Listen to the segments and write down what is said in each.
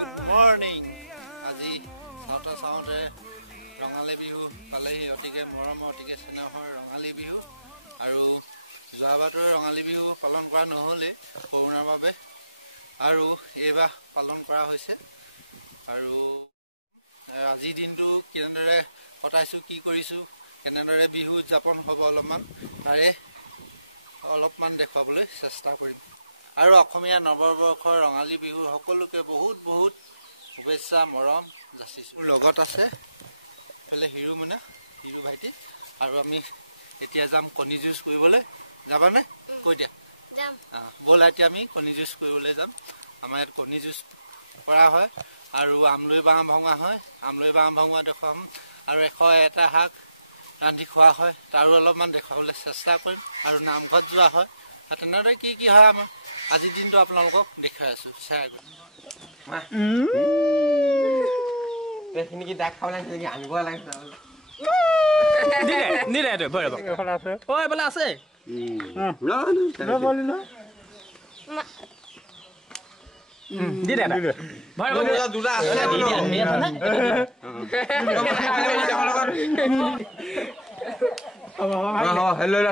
Good morning. আজি চাওঁতে ৰঙালী বিহু পালেহি। অতিকে মৰমৰ অতিকে স্নেহৰ ৰঙালী বিহু। আৰু যোৱাবাৰটো ৰঙালী বিহু পালন কৰা নহ'লেই কৰোণাৰ বাবে, আৰু এইবাৰ পালন কৰা হৈছে। আৰু আজিৰ দিনটো কেনেদৰে কটাইছোঁ, কি কৰিছোঁ, কেনেদৰে বিহু উদযাপন হ'ব অলপমান দেখুৱাবলৈ চেষ্টা কৰিম। আৰু অসমীয়া নৱবৰ্ষৰ ৰঙালী বিহুৰ সকলোকে বহুত বহুত শুভেচ্ছা মৰম যাচিছোঁ। মোৰ লগত আছে এইফালে হিৰু ভাইটি, আৰু আমি এতিয়া যাম কণী যুঁজ কৰিবলৈ। যাবানে? কৈ দিয়া। যাম। ব'লা এতিয়া আমি কণী যুঁজ কৰিবলৈ যাম। আমাৰ ইয়াত কণী যুঁজ কৰা হয় আৰু আমলৈ বাঁহ ভঙা হয়। আমলৈ বাঁহ ভঙা দেখুৱাম আৰু 101টা শাক ৰান্ধি খোৱা হয়, তাৰো অলপমান দেখুৱাবলৈ চেষ্টা কৰিম। আৰু নামঘৰত যোৱা হয়, আৰু তেনেদৰে কি হয় আমাৰ আজিৰ দিনটো আপোনালোকক দেখুৱাই আছোঁ। চাই আগত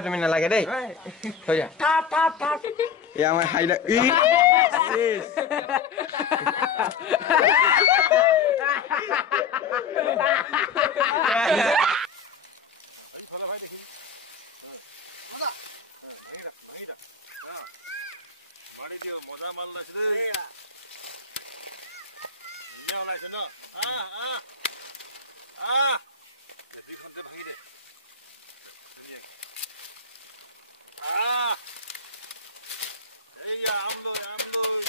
তুমি নালাগে দেই, আমাৰ হাইলা ভাই দেখিম মাৰি দিও। মজা মাল ওলাইছে দেই, ধুনীয়া ওলাইছে ন। দুইখনতে ভাঙি দে ধুনীয়াকে। এইয়া আমলৈ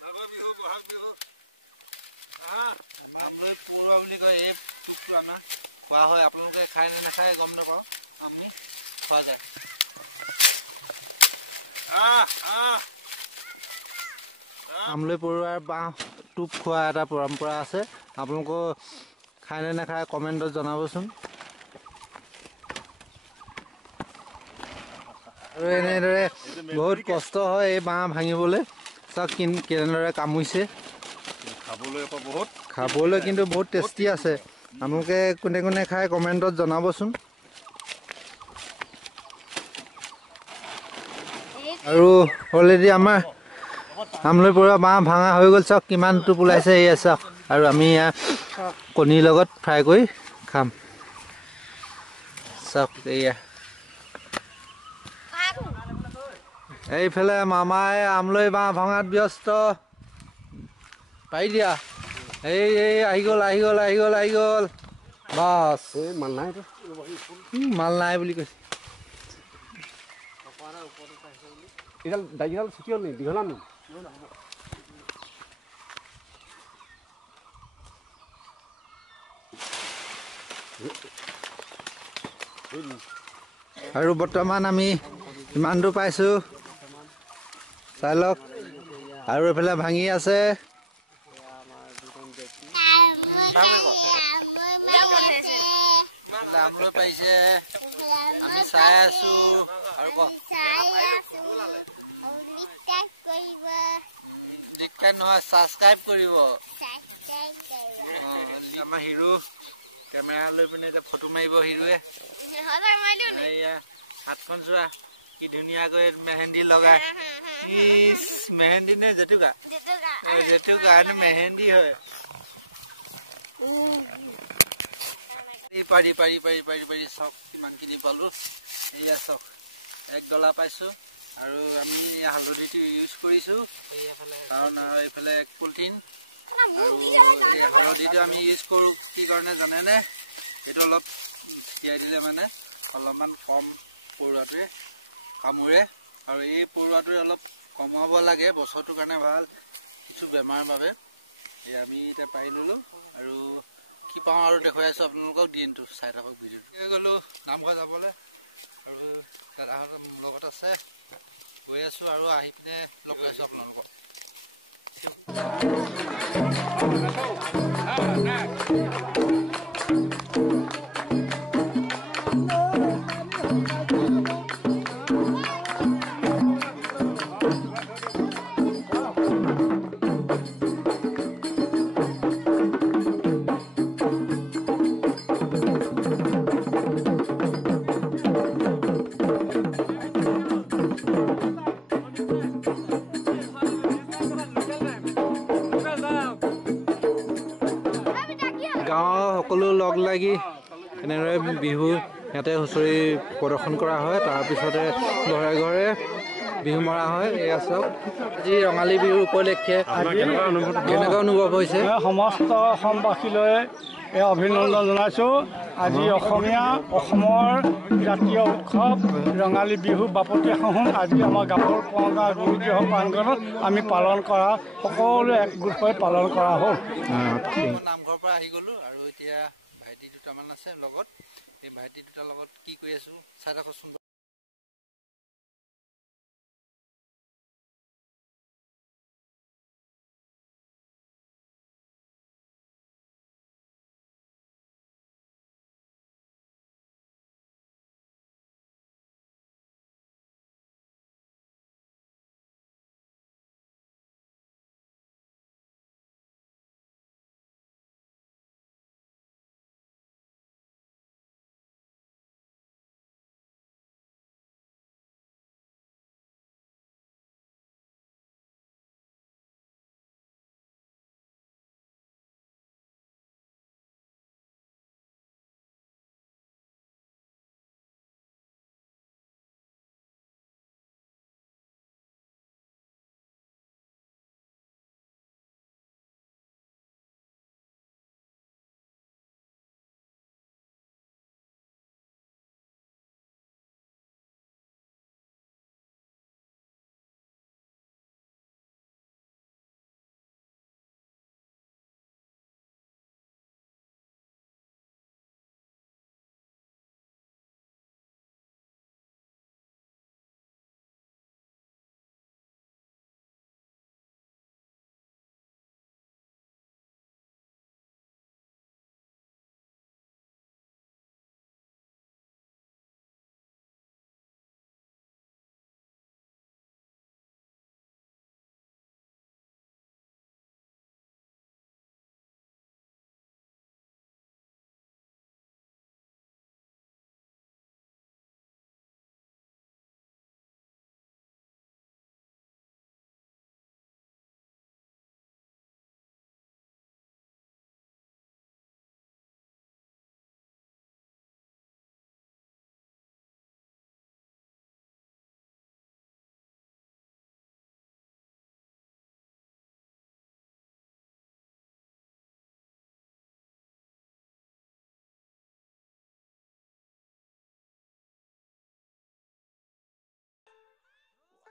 মাঘৰ বিহু, বহাগ বিহু। আমাৰ আমলৈ পৰুৱা বুলি কয়। এই টোপটো আমাৰ খোৱা হয়। আপোনালোকে খাই নে নাখায় গম নাপাওঁ, আমি খোৱা যায়। আমলৈ পৰুৱাৰ বাঁহ টোপ খোৱা এটা পৰম্পৰা আছে। আপোনালোকৰ খাই নে নাখায় কমেণ্টত জনাবচোন। আৰু এনেদৰে বহুত কষ্ট হয় এই বাঁহ ভাঙিবলৈ। চাওক কেনেদৰে কামুৰিছে। খাবলৈ কিন্তু বহুত টেষ্টি আছে। আপোনালোকে কোনে কোনে খাই কমেণ্টত জনাবচোন। আৰু অলৰেডি আমাৰ আমলৈ পৰুৱা বাঁহ ভাঙা হৈ গ'ল। চাওক কিমান টোপ ওলাইছে, এয়া চাওক। আৰু আমি এয়া কণীৰ লগত ফ্ৰাই কৰি খাম। চাওক এয়া এইফালে মামাই আমলৈ বাঁহ ভঙাত ব্যস্ত। পাৰি দিয়া। এই আহি গ'ল বাছ। মাল নাই বুলি কৈছে। আৰু বৰ্তমান আমি ইমান দূৰ পাইছোঁ, চাই লওক। আৰু এইফালে ভাঙি আছে। আমলৈ পাৰিছে, আমি চাই আছো। আৰু নহয়, ছাবস্ক্ৰাইব কৰিব। আমাৰ হিৰো কেমেৰা লৈ পিনে এতিয়া ফটো মাৰিব। হিৰোৱে এয়া হাতখন চোৱা কি ধুনীয়াকৈ মেহেন্দি লগাই। মেহেন্দি নে জেতুকা? জেতুকা মেহেন্দি হয়। পাৰি চাওক কিমানখিনি পালোঁ। এয়া চাওক, 1 ডলা পাইছোঁ। আৰু আমি হালধিটো ইউজ কৰিছোঁ, কাৰণ এইফালে 1 পলিথিন। আৰু হালধিটো আমি ইউজ কৰোঁ কি কাৰণে জানেনে? এইটো অলপ ছিটিয়াই দিলে মানে অলপমান কম পৰুৱাটোৱে কামোৰে। আৰু এই পৰুৱাটোৱে অলপ কমাব লাগে, বছৰটোৰ কাৰণে ভাল, কিছু বেমাৰৰ বাবে। এই আমি এতিয়া পাৰি ল'লোঁ আৰু কি পাওঁ আৰু দেখুৱাই আছোঁ আপোনালোকক। দিনটো চাই থাকক ভিডিঅ'টো। গ'লোঁ নামঘৰ যাবলৈ, আৰু দাদাহঁতৰ মোৰ লগত আছে। গৈ আছোঁ আৰু আহি পিনে লগ পাইছোঁ আপোনালোকক। সকলো লগ লাগি এনেদৰে বিহু ইয়াতে হুঁচৰি প্ৰদৰ্শন কৰা হয়। তাৰপিছতে ঘৰে ঘৰে বিহু মৰা হয়। এয়া চাওক আজি ৰঙালী বিহু উপলক্ষে কেনেকুৱা অনুভৱ হৈছে? সমস্ত অসমবাসীলৈ অভিনন্দন জনাইছোঁ। আজি অসমৰ জাতীয় উৎসৱ ৰঙালী বিহু বাপতিসাহোন আজি আমাৰ গাঁৱৰ পৰম্পৰা গুৰুগৃহ প্ৰাংগণত আমি পালন কৰা সকলোৱে একগোট হৈ পালন কৰা হ'ল। নামঘৰৰ পৰা আহি গ'লোঁ আৰু এতিয়া ভাইটি দুটামান আছে লগত। সেই ভাইটি দুটাৰ লগত কি কৰি আছোঁ চাই থাককচোন।